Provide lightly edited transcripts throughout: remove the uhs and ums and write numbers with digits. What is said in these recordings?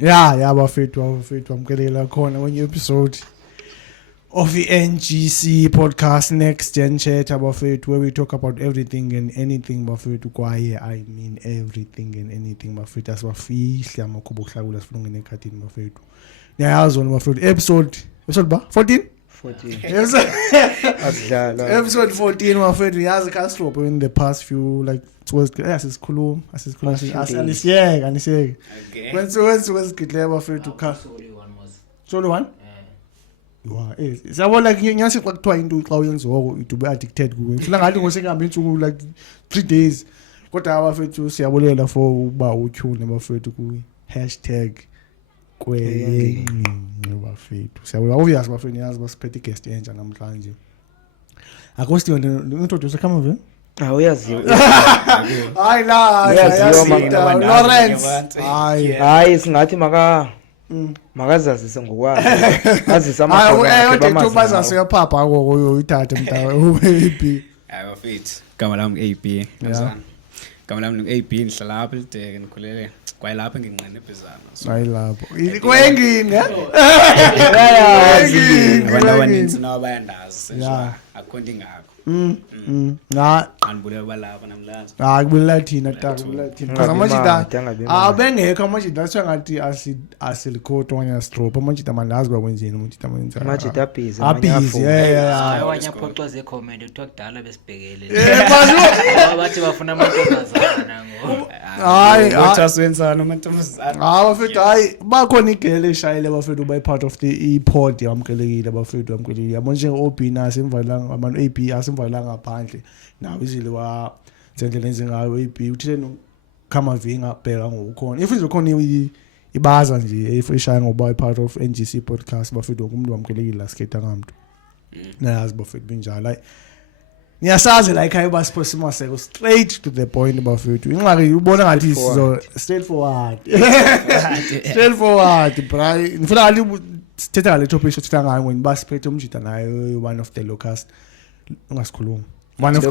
Yeah, bafethu amkelela khona kwenye episode of the NGC podcast Next Gen Chat bafethu, where we talk about everything and anything bafethu kwaye I mean everything and anything bafethu asibafihla amakhubo okuhlakula sifuna ngene ekhathini bafethu. Niyayazi wona bafethu episode ba 14 episode 14 bafethu yazi Castro in the past few like was asikhuluma anisiyeke when gidle bafethu ka solo one siyabona like nyasi xa kuthiwa into xa uyenziwa idube addicted kuwe ngifuna ngathi ngosengahambe insuku like 3 days kodwa abafethu siyabolela for uba utyhune bafethu ku #kweyenqinqe bafethu siyabola obvious bafethu yazi basiphethe guest entsha namhlanje akosti introduce kama vile uyaziwa hayi la Lawrence hayi singathi makazazise ngokwazi azisa amagama bazase yaphapha ngoyo ithathe mntawe uAB bafethu gama lami AB gama lami AB nihlala lapha lideke nikhulele kwaye lapha nginqene ebhezana hayi lapho kwengini abantu abaninzi nabayandazi akhonti ngakho qanibule balapha namhlanje kubula thina because amajida abengekho amajida sengathi asilikhodo wanya strobe amajida mandazi bakwenzeni amajida busy wanya photo ze comment uthiwa kudala besibhekele bathi bafuna amantombazana ngo hayi uthaswenzana amantombazana bafethu hayi bakhona igele eshayile bafethu by part of the pod yamkelekile bafethu yamkelekile yabo nje obina asemvalanga abantu AB asemvalanga ngaphandle nawo izile wa zendlela enzingayo AB uthile no Khamavinga bheka ngokukhona if izokhona ibaza nje efreshaya ngoba part of NGC podcast bafethu umuntu wamkelekile la sketa ngamuntu nayazi bafethu binjalo like niyasazi like hayi basiphosima seko straight to the point bafethu inxaki ubona ngathi sizo straightforward bra ngifuna ngathi sithetha ngale topic sithetha ngayo when basiphethe umjida nayo one of the locals ungasikhuluma one of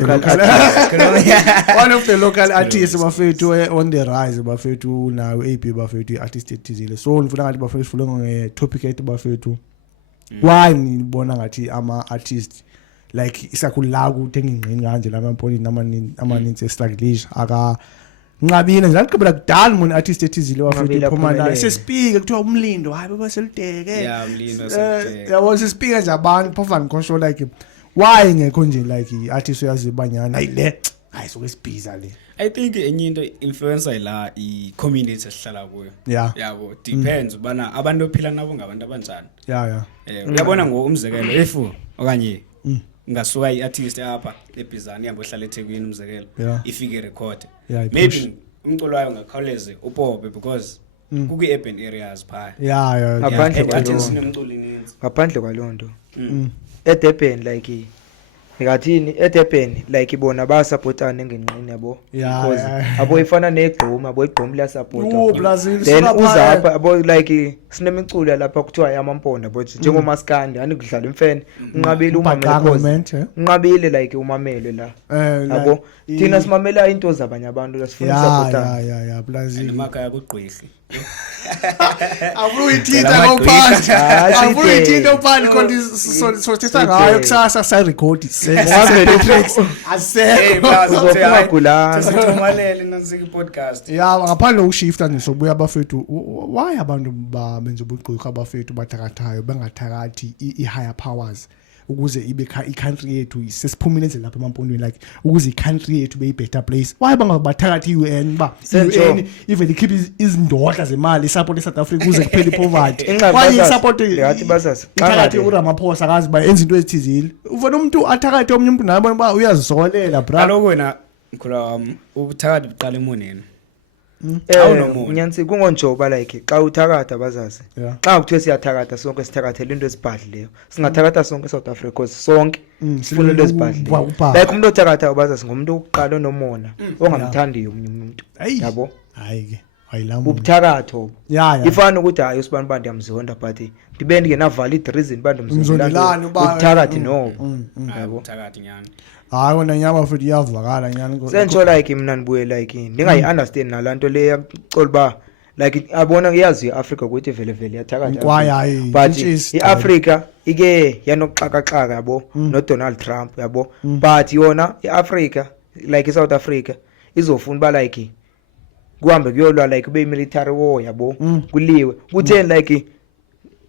the local artists bafethu on the rise bafethu nayo AB bafethu artist ethizile so ngifuna ngathi bafethu sifule nge topic ethi bafethu why nibona ngathi ama artists like isakhula ukuthenga ingqini kanje lamampoli amaninzi estrugglish aka nqabile nje aqhubela kudala umuntu artist ethizile bafethu phoma la sespeak kuthiwa umlindo hayi baselideke umlindo yabo sespeak nje abantu phofa ngikhosho like why ngekho nje like artist uyazi banyana ayile hayi sokwesibhiza le I think enye into influencer la I community esihlala kuyo yabo depends ubana abantu ophila nabo ngabantu abanjani uyabona ngokumzekelo if okanye ngasuka iartist apha eBizana ihamba ohlala eThekwini umzekelo ifike record maybe umculo wayo ngakhawuleze upope because kuku urban areas pha ngaphandle kwalonto sinemculo ininzi ngaphandle kwalonto eDurban like ngathini eDurban like ibona ba supportana ngenqini yabo because abo ifana negqoma abo igqoma la supporta then uzapha abo like sinemiculo lapha kuthiwa yamamponda but njengomaskandi ani kudlala imfene unqabile umamelo unqabile like umamelo la yabo thina simamela into zabanye abantu lasifuna supportana Brazil emakhaya kugqwihli abuyithinta ngophansi abuyithinta ophansi konke so tisa ngayo kusasa sa record uzofuna kula sithumalele nansi podcast ngaphandle ukushifta nje sobuya abafethu why abantu benza ubuqhwiqa abafethu bathakathayo bangathakathi i-higher powers ukuze ibe i-country yethu sesiphumileze lapha emampondweni like ukuze i-country yethu be i-better place why bangabathakathi UN ba UN even keep izindodla zemali support eSouth Africa ukuze kuphele poverty why support yathi bazazi thakathi uRamaphosa akazi ba enza into ezithizile uvona umuntu athakathi omnye umuntu nabona ba uyazisolela bra kaloku wena mkhulu ubuthakathi buqala emoneni nyansi kungonjoba like xa uthakatha bazazi xa kuthiwe siyathakatha sonke sithakathela into ezibhadlileyo singathakatha sonke eSouth Africa because sonke sifuna into ezibhadlileyo like umuntu othakatha bazazi ngomuntu oqala onomona ongamthandiyo umunye umuntu yabo hayi ke ayilamo ubuthakatho ifana ukuthi hayi usibani bandi yamzonda but ndibe ngena valid reason bandi mzondilana ubuthakathi no yabo ubuthakathi nyana hayi wona nyama futhi iyavakala nyani sentsho like mina nibuye like ndingayi understand nalanto le yacola ba like abona uyazi iAfrica ukuthi vele yathakatha kwaye but iAfrica ike yanoxakaxaka yabo no Donald Trump yabo but yona iAfrica like iSouth Africa izofuna ba like kuhambe kuyolwa like be military war yabo kuliwe kutheni like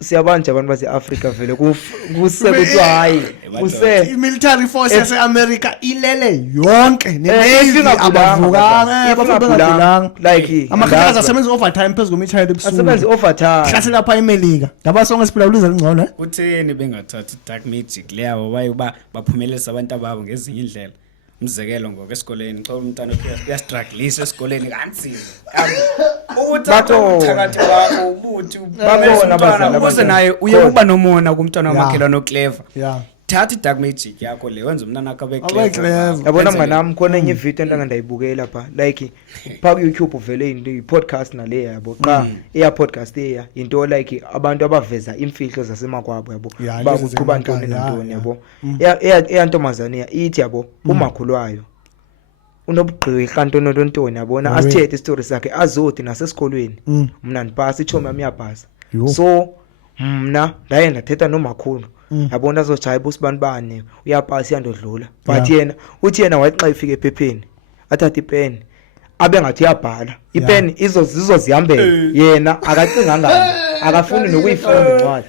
siyabanje abantu baseAfrica vele kusekuthiwa hayi kuse military force yaseAmerica ilele yonke nenavy abavukanga bafubengagulanga like amakhaya asebenza overtime phezulu komithayelo ebusuku asebenza overtime hlase lapha eMelika ngaba sonke siphila uluza lingcono utheni bengathatha dark magic leyawo bayoba baphumelelisa abantu ababo ngezinye indlela umzekelo ngoko esikoleni xa umntana uyastrugglisa esikoleni kanzima uthakatha wakho ubuthi babona abazali ukuze naye uye uba nomona kumntwana wamakhelwa no clever yeah thatha dark magic yakho le wenza umntana akho abe clever yabona mnganami khona enye video entanga ndayibukela lapha like pha ku YouTube vele into podcast nale yabo xa eya podcast eya into like abantu abaveza imfihlo zasemakwabo yabo bakuqhuba ntoni nantoni yabo eyantombazane ithi yabo umakhulwayo unobugqirha ntoni yabona asithethe istory sakhe azodi nasesikolweni mina ndipasa ichomi yami yapasa so mna ndaye ndathetha nomakhulu yabona azojaya busibani uyapasa yandodlula but yena uthi yena wathi xa ifike ephepheni athatha ipen abe ngathi uyabhala ipen izozihambela yena akacinganga akafuni nokuyifunda incwadi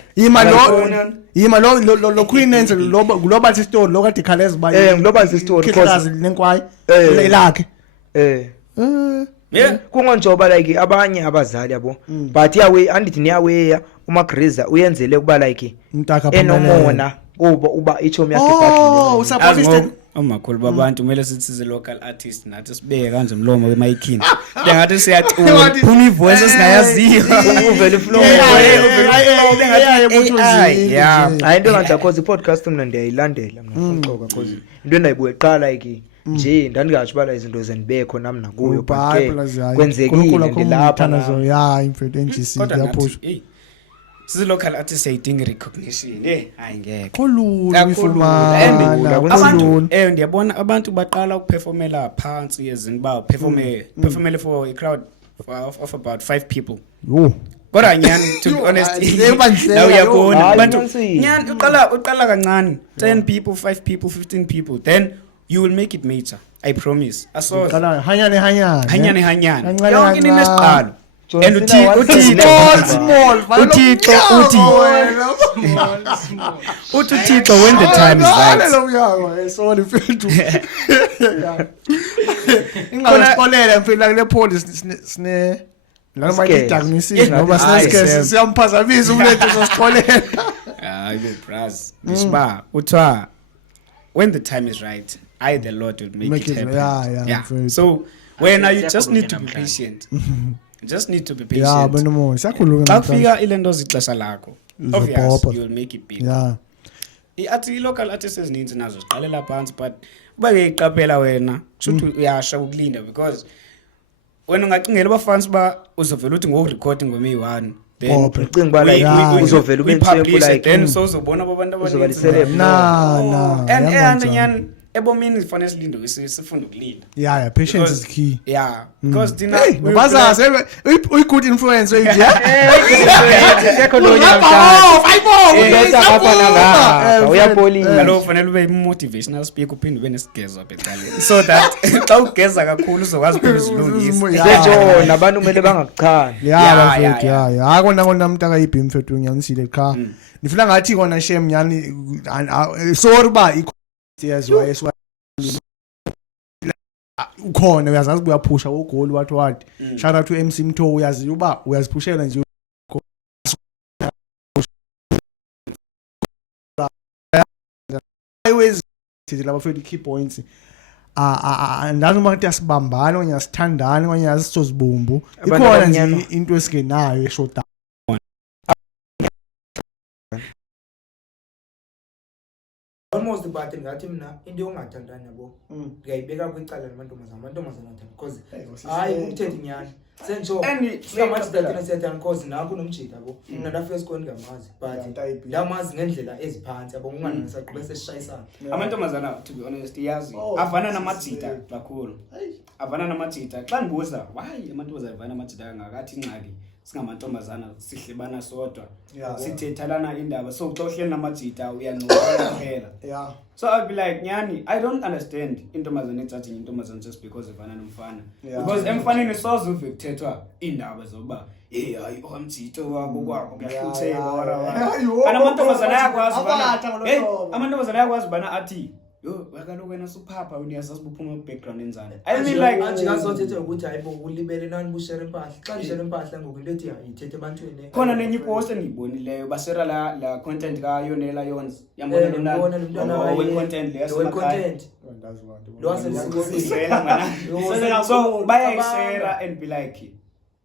yima lo queen enze global story lo kade khaleza ba global story because lenkwayi lakhe yeah kungonjoba like abanye abazali yabo but andithi niyaweya uMagriza uyenzele kuba like enomona uba ichomi yakhe badlile usupposed amakhulu babantu kumele sithi local artist nathi sibeke kanje umlomo wemayikini bengathi siyacula phuma ivoice esingayaziyo uvela iflow yeah ayinto engathi cause podcast mina ndiyayilandela mina ngoxoka cause into endayibuye eqala like nje ndandingatsho bala izinto zenibekho nami nakuyo but kwenzekile ngilapha ya imfethu NGC yaphusha sizi local artist ayidinga recognition ayingeke kolulu abantu ndiyabona abantu baqala ukuperformela phansi eziniba performele for a crowd of about 5 people kodwa nyani to be honest now uyabona abantu nyani uqala kancane 10 people 5 people 15 people then you will make it major I promise qala hanyane yonke into esiqalo and uThixo when the time is right sorry mfethu ingasikolele mfethu kule police sine la mayithi diagnosis ngoba sinesikese siyamphazamisa umlethu sosikolele hayi bras isiba uthwa when the time is right I the Lord will make it happen yeah so when you just need to be patient just need to be patient yeah benomo siyakhuluma xa ufika ilento zixesha lakho obvious you will make it big yeah iathi local artists ezininzi nazo ziqalela phansi but uba uyayiqaphela wena shothi uyasha ukulinda because wena ungacingela abafans ba uzovela uthi ngo-recording ngome-1 then ucinga uba like uzovela ube like then so uzobona abantu and nyani ebomini kufanele silinde sifunde ukulinda yeah patience is key yeah because thina bazazi uyi good influence wethu uyapolina lo fanele ube motivational speaker uphinde ube nesigezo becaleni so that xa ugeza kakhulu uzokwazi ukuzilungisa nje nabantu kumele bangakuchani yeah akona mntaka ibhim mfethu ngiyanisile cha nifuna ngathi kona shame nyani sorry ba siyazwa ukhona uyazazi uyaphusha ugoli wathi shout out to MC Mtho uyazi uba uyaziphushela nje always sithi laba fethu key points ndazi uma kuthi asibambana okanye asithandane okanye asizozibumbu ikhona nje into esingenayo eshoda almost but ngathi mina into ongathandani yabo ngiyayibeka kwicala lamantombazana athanda because hayi ukuthetha inyani senjo singamanzi dathina siyathanda because nakho nomjida yabo mina ndafika esikoleni ngamazi but ndamazi ngendlela eziphansi yabo unganisaqhubeka sesishayisana amantombazana to be honest yazi avana namajita kakhulu avana namajita xa ndibuza why amantombazana avana namajita kangakathi ingxaki singamantombazana sihlebana sodwa sithethalana indaba so xa uhleli namajita uyanqola phela so I'll be like nyani I don't understand intombazana ejudging intombazana just because ivana nomfana because emfaneni soze uve kuthethwa indaba zoba hayi omjito wabo kwakho kuyahlutheka wara amantombazana ayakwazi bana amantombazana ayakwazi bana athi yo akaloku wena suphapha uyasazi buphuma background enzani I mean like anjikazothethe ukuthi hayibo ulibele nani bushare impahla xa ushare impahla ngoku into ethi ayithethe ebantwini khona nenye ipost endiyibonileyo bashare la content kaYonela Yons yambona lona we content leyo content lo wasesikuzisela mana so bayayishare and be like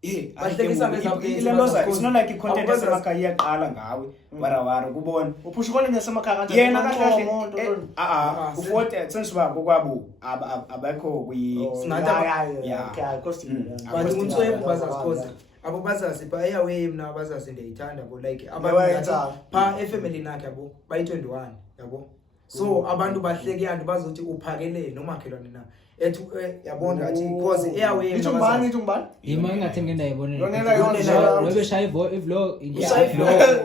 it's not like i-content yasemakhaya iyaqala ngawe warawara kubona uphusha khona ngesemakhaya kanjani yena kahle ufote sensiba kokwabo abakho kwi but untsoye bazasikhoza abo bazazi bayawe mina bazazi ndiyithanda bo like abantu pha efamily nakhe yabo bayi21 yabo so abantu bahleke yantu bazothi uphakele nomakhelwane na ethu yabona ngathi because airway ithungubani yima ngathi ngenda yibonela Yonela Yons lobe shayi vlog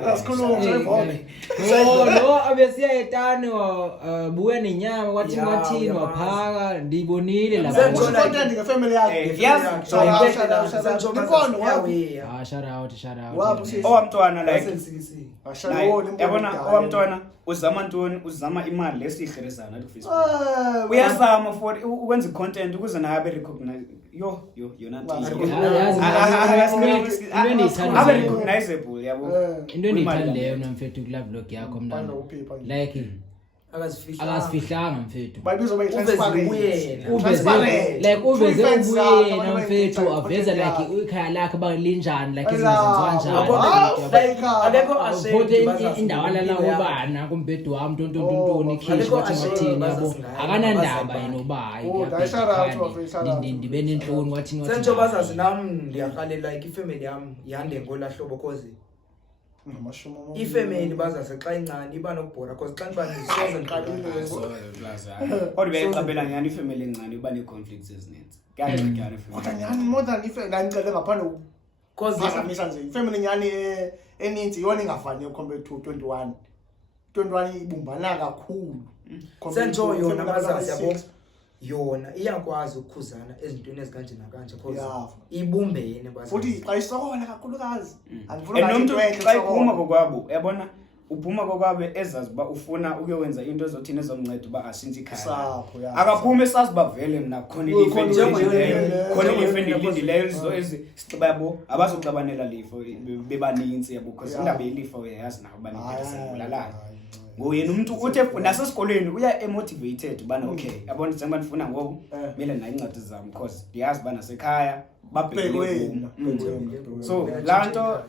asikhuluma lo abesiya etani buya nenyama wathini waphaka ndibonile lapha content ngefamily yakhe shout out owamntwana like yabona owamntwana uzama ntoni uzama imali lesihlerezana ku Facebook uyazama for ukwenza content ukuze naye abe recognize yona abe recognizable yabo into endiyithandileyo mfethu kula vlog yakho mna like akazifihlanga mfethu bayibizo transparent uveze ubuyena mfethu aveza like ikhaya lakhe balinjani like izinto zenjani abekho ashamed indawana la ubana kumbhedi wami ntontoni ikhishi wathi ngathini yabo akanandaba yena ubayi ndibe nenhloni wathi senjo bazazi nami ndiyakhalela like ifamily yami yande ngolahlobo cause ifamily bazazi xa incane iba nokubhora cause xa banisoze ngiqalile kodwa uyayicabela nyani ifamily encane iba ne-conflicts ezininzi kuyangxekana kodwa nyani more than ifamily ngicela ngaphandle cause bazamisa nje ifamily nyani eninzi yona ingafani compared to 21 ibumbana kakhulu senjo yona bazazi yabo yona iyakwazi ukukhuzana ezintweni ezikanje nakanje cause ibumbene bazazi futhi xa isokola kakhulukazi angifuna umuntu xa iphuma kokwabo yabona uphuma kokwabo ezazi ba ufuna ukuyenza into ezothina ezomnceda ba ashintshe ikhaya akaphuma esazi bavele mina khona ifendile izo ezicaba yabo abazocabanela lifo bebaninzi yabo because indaba yelifo uyayazi nawo banikela ngoyena umuntu uthe nasesikoleni uya emotivated bana okay yabona njengoba ndifuna ngoku mele na incwadi zami because ndiyazi bana sekhaya babhekwe so lanto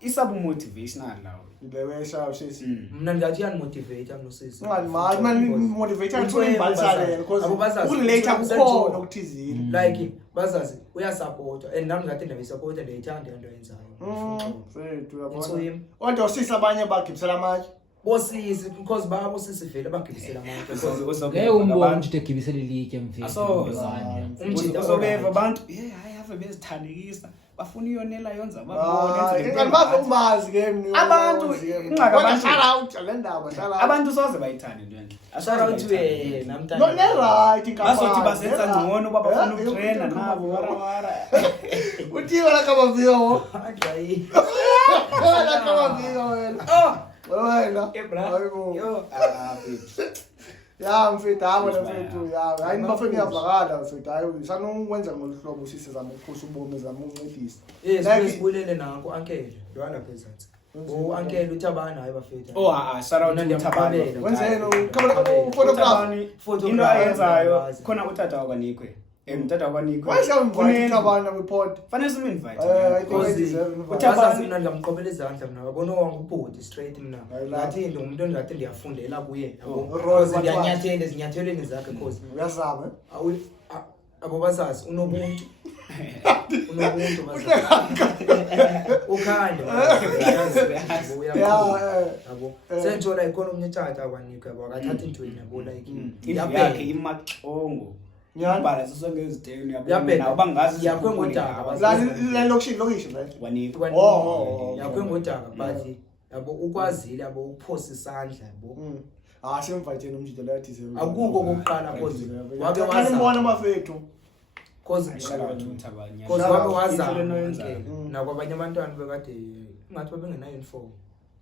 isabu motivational lawo ndewesha usisi mina ngathi yan motivate amnosisi man motivate to imbalance because ukulate akukhona ukuthizile like bazazi uyasupport and nami ngathi ndiyisupport ndiyithanda into yenzayo mfethu yabona kodwa usisi abanye bagibisela amatshe bosisi because babo sisivele bagibisela amanje umbona ukuthi egibisela ilitye mfethu uzobeva abantu hayi have bezithandikisa bafuna iYonela Yons babone ngani bazomazi ke mina abantu ingxaka abantu shout out le ndaba shala abantu soze bayithanda into enhle shout out wena mntana no ne right bazothi basenza ngcono babafuna ukutraina nabo warawara uthiwa la kama vio hayi la kama vio wena yo ya mfethu abona mfethu ya hayi bafeni yavakala mfethu hayi sanokwenza ngolihlobo usisi zami ukuphusa ubomi zami uncedisa like sibulele nanko uncle lwana phezansi uncle uthabana hayi bafethu shout out uthabana wenzeni ukhamela photograph into ayenzayo khona utata wakwanikwe Mtata kwaNico. Why shall we Thabana report? Fanele siminvite. Uthabana mina ngamqobela izandla mina yabona wangubhodi straight mina. Ngathi umuntu ongathi ndiyafundela kuye yabo. Rose ndiyanyathela ezinyathelweni zakhe cause uyazama. Abo basazi unobuntu. Unobuntu basazi. Ukhanda. Yabo. Senthola ikona umnyatata kwaNico yabo akathatha intweni yabo like yakhe imaxongo. Nyambala sisonke iziteni yabo bangazi yakwe ngodaba la location right kwaNico yakwe ngodaba bathi yabo ukwazile yabo ukuphosa isandla yabo semvite nomjito la yathi akuko kokuqala cause wabe wazama mafethu cause wabe wazama nakwabanye abantwana bekade ngathi babengenayo uniform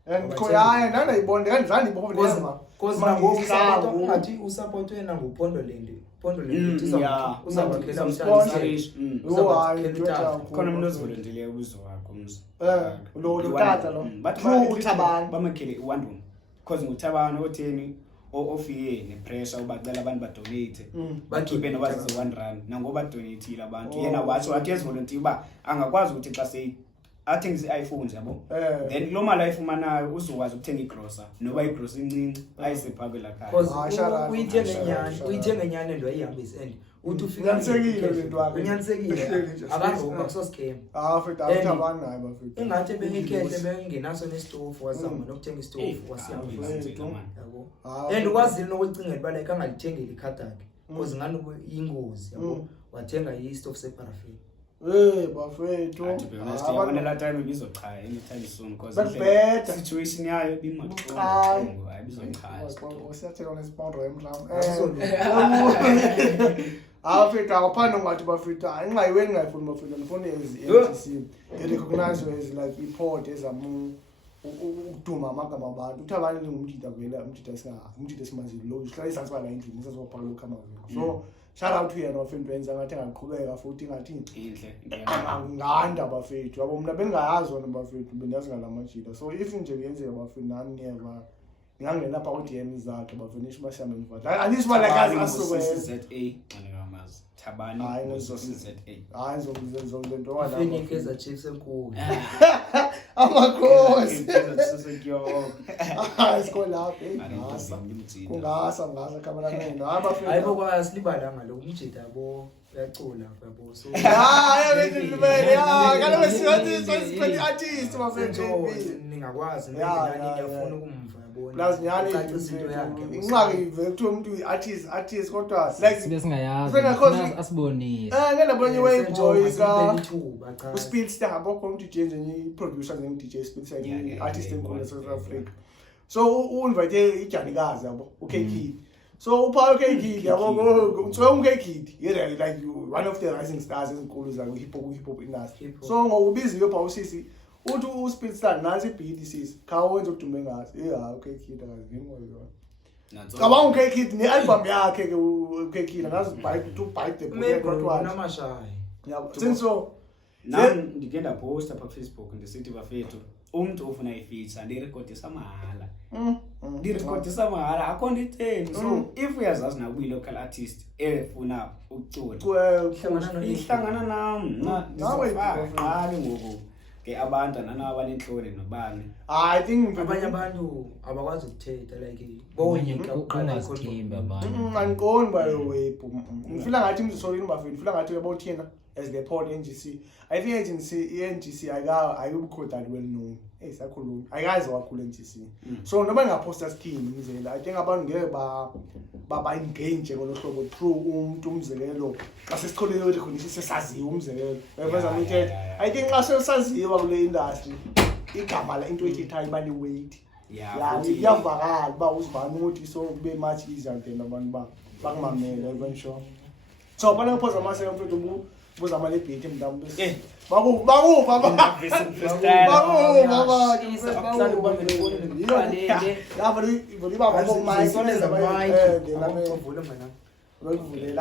and khoya nana ibonde kanjani ibonde yazima cause nangokusapota ngathi usapotwe nangoPhondo Lendi uzabakhela umhlangano khona umuntu ozivolontileyo kuzo wakho lo tata lo uThabana bamakhele uWandumi because nguThabana otheni ofike nepressure ubacela abantu badonate bakhiphe nobazizo R1 nangoba donate abantu yena wathi ezivolontier ba angakwazi ukuthi xa sey athengisa iPhones yabo then lo mali ayifumanayo uzokwazi ukuthenga igrocer noba igrocer incinci ayisephakela khaya uyithenga nyane ndo ayihambisa and uthi ufika unyansekile lento wakho unyansekile akaronga kuso scam fethu awuthabani naye bafethu engathi bengikhehle bengenaso nesitofu wazama nokuthenga isitofu wasiyabo yabo and ukwazile nokucingela bala ekangalithenga ikhadi yakhe because ngani ingozi yabo wathenga istove separafini bafethu abona la time ibizochaya anytime soon because the situation yayo bimaxongo ayibizochaya usiyatheka onespondo emhlawumbe fethu akuphanda ngathi bafethu inxa iweni ngayifuni bafethu ngifuna ezi recognize as like report ezamu ukuduma amagama abantu uThabana ngumjida vela umjida esimazi lo isihlala isansiba la endlini sesizophaka lokho amavela so shout out to yena bafethu benza ngathi angaqhubeka futhi ngathi inhle nganda bafethu yabo mina bengayazi wona bafethu bendazi ngalamajida so if nje kuyenzeka bafethu nami never ngangena lapha ku DM zakhe bafinish bashame mfana anisba like asuke ZA ngamazi Thabana uzo ZA hayi ngizomzenza lento wala Phoenix Chiefs enkulu amakhosi sesekyo isikole lapha kungasa kamera nene abafethu hayibo kwasilibala ngalo umjida yabo uyacula yabo so kaloku siyathi artist bafethu ningakwazi ngiyafuna ukumva plus nyani izinto yakhe inqaki ivekuthiwa umuntu artist kodwa like sibengayazi asibonise ngendabonye way boys uSpeed Star abokho umuntu DJ nje producer nje DJ Speed Star artist enkulu South Africa so uinvite ijanikazi yabo uKid so upha uKid yabo so uKid like one of the rising stars ezinkulu za hip hop industry so ngokubiza yopha usisi uthi uSpeed Star nansi BDCs khawenza udume ngazi okay kid akazingwe yona cabanga Kid ne-album yakhe ke Kid ngazi bite the book namashaya yabo sinso nami ngigenda poster pa Facebook ndisithi bafethu umuntu ofuna ifeature ndirecordisa mahala ndirecordisa mahala akho nditheni so if uyazazi na uyi local artist efuna ukucula ihlangana nami ngizofaka ngoku ke abantu nana abanenhloni nobani I think abanye abantu abakwazi ukuthetha like bonye uqala ikhimba abantu angikoni by the way ngifila ngathi mzisolo bafethu ngifila ngathi about yena as the port NGC I think NGC ayikho that well known sakhuluma ayikazi wakhulu NGC so noma ngingaposta scheme ngizela I think abantu ngeke ba engage ngolohlobo through umuntu umzekelo xa sesiqolele recognition sesaziwa umzekelo beza mithetho I think xa sesaziwa kule industry igama la into ethethayo ibali weight iyavakala ba uzibani ukuthi so kube much easier than abantu bakumamela even sure so bana uphoza mase mfethu buza mali ebhithi mntambo bakuva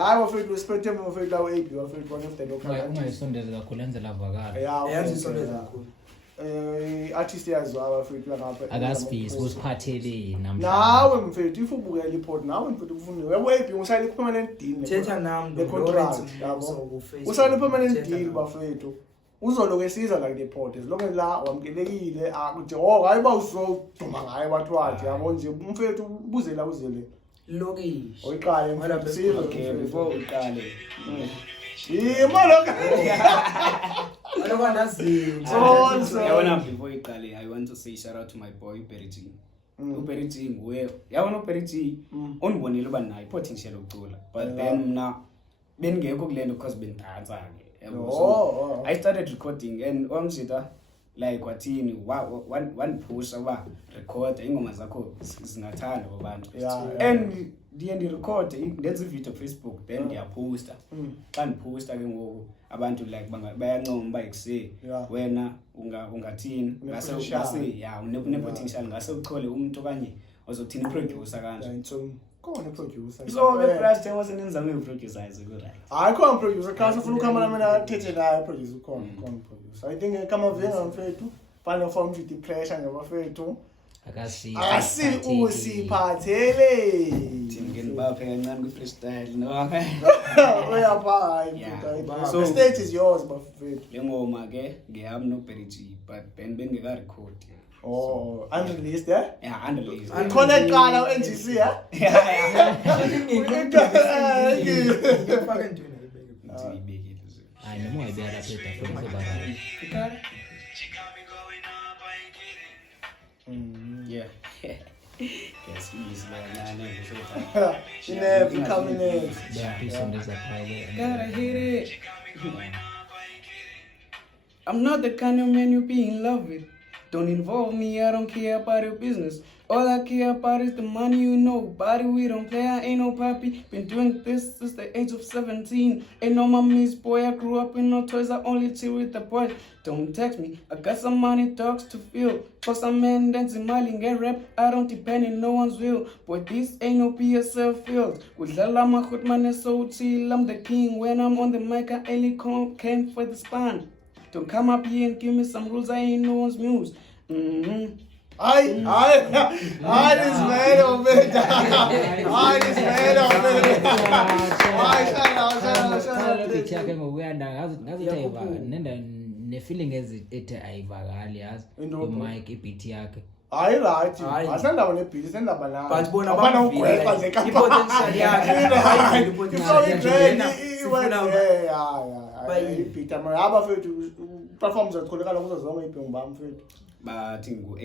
hayi bafethu spend time bafethu lawo AB bafethu one of the local ungayisondeza kakhulu enzela avakala yazi isondeza kakhulu artist yaziwa abafethu ngapha akasifisi kusiphathele namhlanje nawe mfethu ifubukela iport nawe mfethu ufuna uyabuyaphi usale permanent deal thetha nami the contract yabo usale permanent deal bafethu uzoloke siza la report lonke la wamkelekile akuthi hayi ba usoduma ngaye bathu wathi yabo nje umfethu ubuzela uzele lokish oyiqale mfethu okay before uqale imaloka yabona before iqale I want to say shout out to my boy Berity uBerity nguye yabona uBerity onibonile uba nayo potential ukucula but then mina bengekho kulento because bendansa ke yabo so I started recording and omsita like wathini one push aba record ingoma zakho zingathanda abantu and ndiye record ndenza video Facebook then ndiyaposta xa ndiposta ke ngoku abantu like bayancoma bayekuse wena ungathini ngase ya une potential ngase uchole umuntu okanye ozothini producer kanje khona producer so the first time wasn't inzame producer is good right hayi khona producer kasi ufuna ukhamba mina thethe naye producer khona producer I think kama venga mfethu fana form with pressure ngabafethu akasi usiphathele thingeni baphe kancane ku freestyle no uyapha so the stage is yours bafethu le ngoma ke ngiyami no Berity but bengeka record unreleased yeah unreleased khona eqala NGC ngifake ntweni ibekile hayi noma uyibeka lapha etafuleni sebara yeah yes he's never coming in gotta hit it I'm not the kind of man you be in love with. Don't involve me, I don't care about your business. All I care about is the money, you know. Body we don't play, I ain't no papi. Been doing this since the age of 17. Ain't no mommy's boy, I grew up in no toys, I only chill with the boys. Don't text me, I got some money, talks to feel. For some men dancing, smiling, get rap, I don't depend in no one's will. But this ain't no PSL field. With Lala Mahut, man, so chill, I'm the king. When I'm on the mic, I only came for the span. Don't come up here and give me some rules, I ain't no one's muse. I this man of it. This man of it. Shout out ngokuyanda ngazi nenda ne feeling ethi ayivakali yazi imic ibeat yakhe hayi right asendaba nebeat sendaba la but bona abana ugweba nje potential yakhe hayi potential ibeat abafethu performance zatholakala kuzo zonke ibhomba mfethu bathi ngu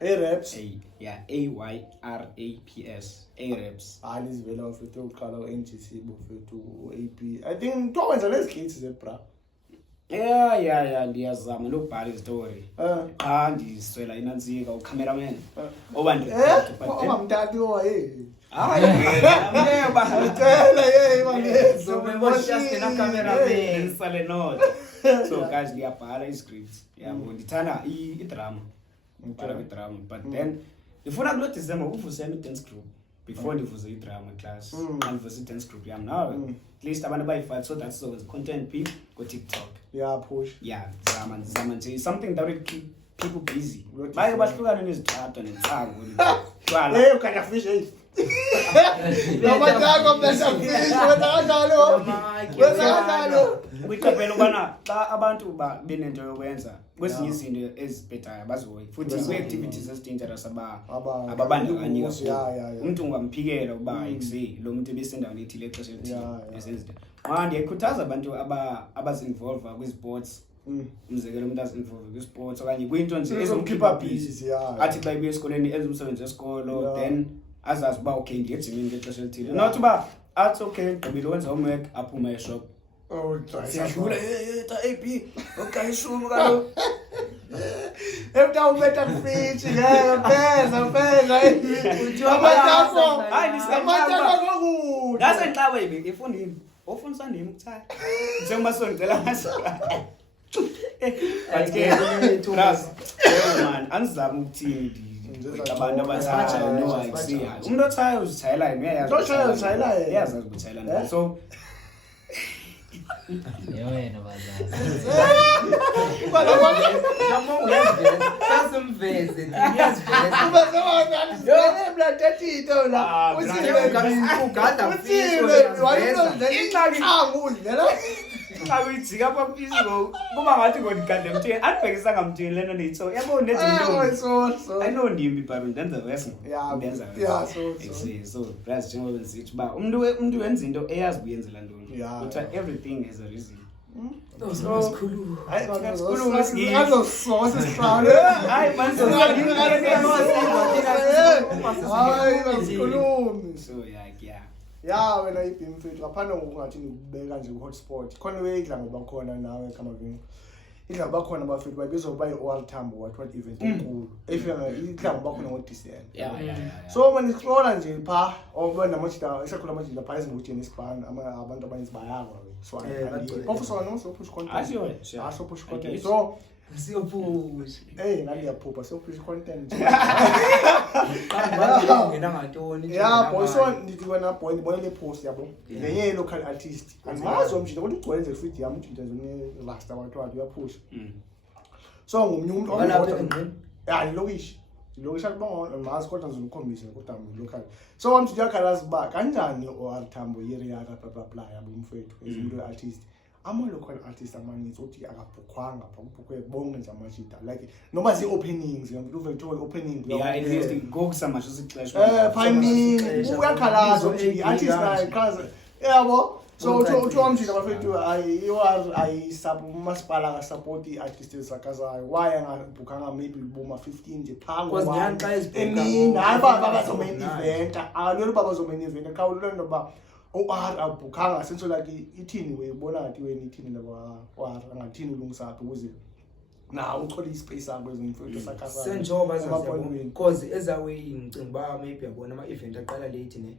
A-Raps yeah AYRAPS A-Raps alizivela mfethu uqala uNGC bofethu AP I think twenza lezi kids zebra yeah ndiyazama lokubhala istory ndiswela inantsika ucameraman obandi omamtati owaye hayi ameba utela manje so just in a cameraman sale note so guys ngiyabhala iscript yabo ndithanda idrama ngibhala idrama but then ngifuna kulo December ukuvuse dance group before ndivuze idrama class andivuze dance group yami now at least abantu abayi5 so that's always content people go TikTok push zama nje something that will keep people busy baye bahlukana nezithatha nensango twala ukanya fish Namatako mnashafish wena Kuyiqaphela ubana xa abantu benento yokwenza kwezinye izinto ezibhedayo bazoyi futhi kwi-activities ezidangerous ababandakanyeka umuntu ungamphikela uba ekuseni lo muntu ebesendaweni ethile exesha elithile esenza ndiyakhuthaza abantu abazinvolva kwi-sports umzekelo umuntu azinvolve kwi-sports okanye kuyinto nje ezomkhipha busy athi xa ibuye esikoleni enza umsebenzi wesikolo then azazi uba okay ngiyejimini ngexesha elithile not uba athi okay gqibile wenza homework aphuma eshop siyadlula AP okay shuma kalo Emta umeta fish pheza uthi amatako hayi nisamatako ngokude nasenhlaba ibe ifundini ofundisa nini ukuthaya njengoba songicela ngaso but ke trust man anizama ukuthini abantu abathatha no akusiya umuntu othaya uzithayela uyayazi uyazazi ukuthayela so yena bazazi Yes, yes. Ubazona mlathetito la. Uganda Xa uyijika apha phezulu kuba ngathi ngodikade mthini andibhekisanga mthini lento ndiyitso yabo ndenza ayinondimbi but ndenza wesi ndenza so plus njengoba nsithi uba umuntu wenza into eyazi kuyenzela ntoni kuthiwa everything has a reason ya wena iBeam mfethu ngaphandle ngokungathi ngikubeka nje ku-hotspot khona weyidla ngoba khona nawe kamavini idla ngoba khona bafethu bayibizwa ukuba yi-OR Tambo what event enkulu efika idla ngoba khona ngoDecember so manje scrolla nje pha oba namajita esakhula amajita pha ezingothini esibhani abantu abaninzi bayakwa so ofusona so push content so push content so siyophush ngiyaphupha so push content ngena ngatoni boy so ndithi wena boy ndibone le post yabo lenye local artist andimazi umjinto kodwa ugcwenze feed yami umjinto zone last abantu wathi uyapush so ngomnye umuntu lokish akubonga mazi kodwa ngizokukhombisa kodwa local so wamthi uyakhalaza ba kanjani OR Tambo yeri yaka bla yabo umfethu ezinto artist ama-local artists amaninzi uthi akabhukhwanga pha kubhukhwe bonke nje amashida like noma zii-openings uve kuthiwa i-opening ngokusamasho sixesha uyakhalaza ukuthi i-artist nayiqhaza yabo so uthiwa wamjida bafethu umasipala akasapoti i-artist ezisakazayo why angabhukhanga maybe boma 15 nje phangoemini hayi babazomena event akalweli babazomena event khawulelo ntoba OR abukhanga senso like ithini weyibona ngathi wena ithini laba OR angathini ulungisaphi ukuze na uthole ispace sakho ezimfethu sakhaza senjoba because ezawe ngicimba ba maybe yabona ama event aqala late ne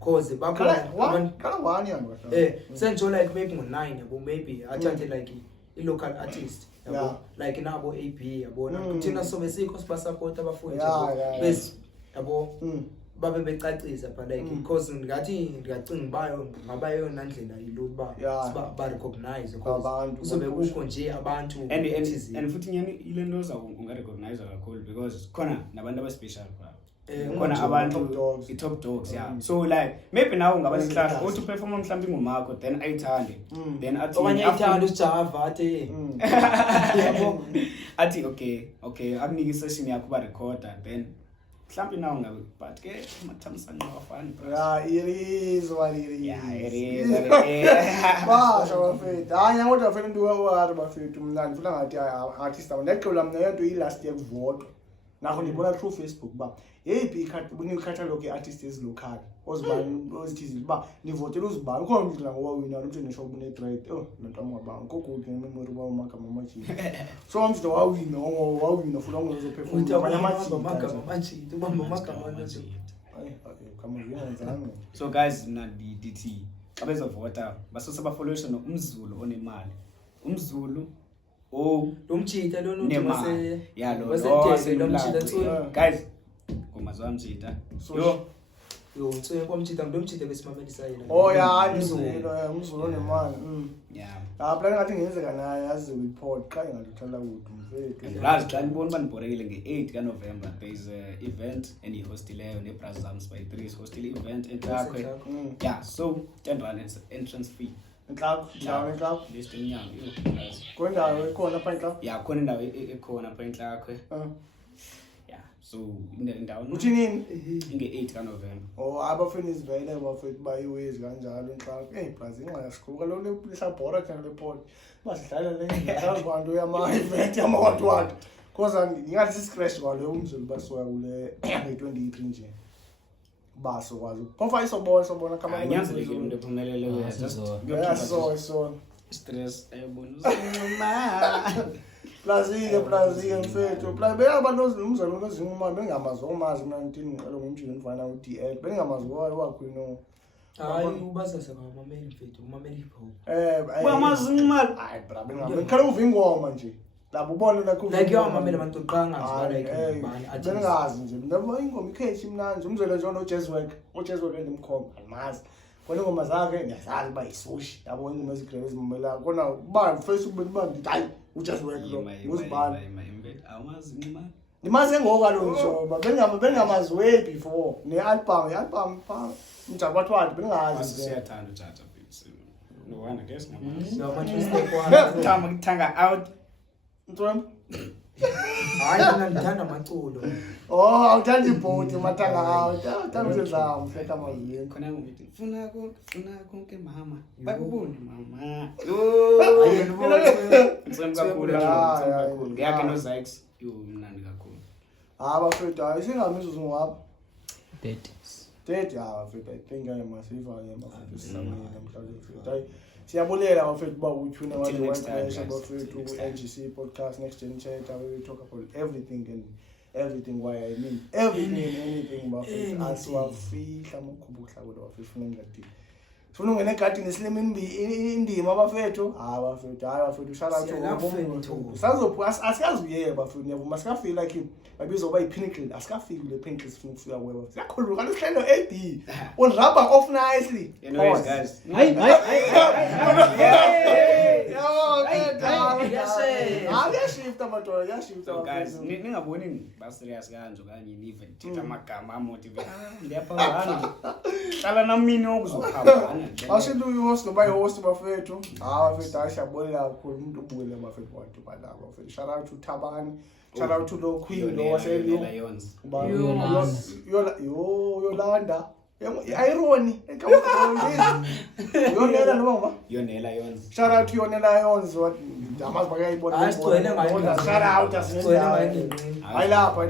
because bakhona one yana senjo like maybe ngo9 yabo maybe athathe like i-local artist yabo like nabo AP yabona kuthina so besikho siba support abafundi bese yabo babe becacisa but like because ngathi ngiyacinga bayo ngabayona ndlela yilokuba siba ba recognize because uzobe kukho nje abantu and futhi nyani ile nto za unga recognize kakhulu because khona nabantu abaspecial khona abantu i-top dogs so like maybe nawe ungaba sihlahla uthi perform mhlawumbe ngumakho then ayithande then athi okanye ayithande usijava athi okay akunika i-session yakho ba recorder then mhlawumbe nawo ngabe but ke mathamsanqa wafani it is basha bafethu hayi kodwa bafethu into OR bafethu mna ndifuna ngathi artist ndiyaqola mna yonto i-last year kuvotwa nakho ndibona through Facebook ba yeyiphi i-catalog ye-artist ezilocal ozithizi uba nivotela uzibani ukhona umntu ngowawina lo mntu nesho ubune-dread nonto ngabanga kokude ngememory uba umagama amajita so umntu wawina futhi ongezophefumula so guys mna ndithi xa bezovota basose bafoloweshe umzulu onemali umzulu lo mjita lona guys ngomazwa mjita yo uthe kwamjita ndomjita besimamela umzulu onemali plan ngathi ngenzeka naye yazi report xa ingaluthala kude mfethu lazi xa nibona uba nibhorekile nge-8 kaNovember there is a event endiyihostileyo neBrazams by 3 hostile event entlakwe so 10 rand entrance fee entlakwe list emnyango kwendawo ekhona apha entlakwe khona indawo ekhona apha entlakwe so indawo uthi nini inge-8 kaNovember abafeni izivele bafethu bayiwezi kanjalo entlakwe Brazil inxasikhuka lo lisabhora thina leport basidlala lengazazi bantu yama-event yamawatwat cause ingathi siscratch kwalo umzulu basoya kule nge-23 nje basokwazi phofa isobona nyanzelekile into ephumeleleyo so stress ayibona Plazike mfethu abantu umzalo onozingumali bengamazomazi mna ntini ngicela ngomjini mfana uDL bengamazi wakhwino hayi ubazasa ngamameli mfethu umameli hip hop uyamazi imali hayi bra bengameli khala uva ingoma nje labo ubone lakho like yamameli abantu oqanga like bengazi nje ndaba ingoma ikhethi mnanzi umzelo nje uJazzwork endimkhomba alimazi kona ingoma zakhe ndiyazazi uba yisushi yabo ingoma ezigrave ezimamela kona uba Facebook bekuba ndithi hayi uJazzwork lo uzibani awumazi imali Nimaze ngoku kaloku njoba bengamazi way before ne-album pha mjabathwathi bengazi siyathanda ujaja baby no wonder guess Ngiyama ngithanga out Ntwem hayi mina ngithanda amaculo awuthanda ibhodi mathanga awuthanda uzedlamu feka amazini khona ngithi funa konke mama bakubone mama kakhulu ngiyakhe no Zyx mnandi kakhulu bafethu hayi singamizuzu ngapha 30 bafethu I think I must have bafethu sisamile namhlanje bafethu hayi siyabulela bafethu ba uthuna wathi bafethu ku-NGC podcast Next Gen Chat where we talk about everything why I mean everything and anything bafethu asiwafihla amakhubuhla kodwa bafethu funa ngadi funa ungene egadini isilima indima bafethu bafethu hayi bafethu shalathi sazo asiyazi uyeba bafethu yabona sikafeel like him babizoba i-pinnacle asikafiki le pinnacle sifuna ukufika kuwe siyakhulula kanti sihlelo AD on rubber off nicely anyways guys yashifta madoda yashifta guys ningaboni ba serious kanje kanye nive thetha amagama amotivate ndiyaphambana hlala namini okuzophambana awushinto uhost ngoba i-host bafethu bafethu ashabolela kakhulu umuntu ubukele bafethu wathi balaba bafethu shout out to Thabani shout out to lo Queen lo waseliyo Yolanda irony Yonela noma ngoba Yonela Yons shout out to Yonela Yons what amazi bakayibona Asigcwele ngayo shout out asigcwele ngayo ayilapha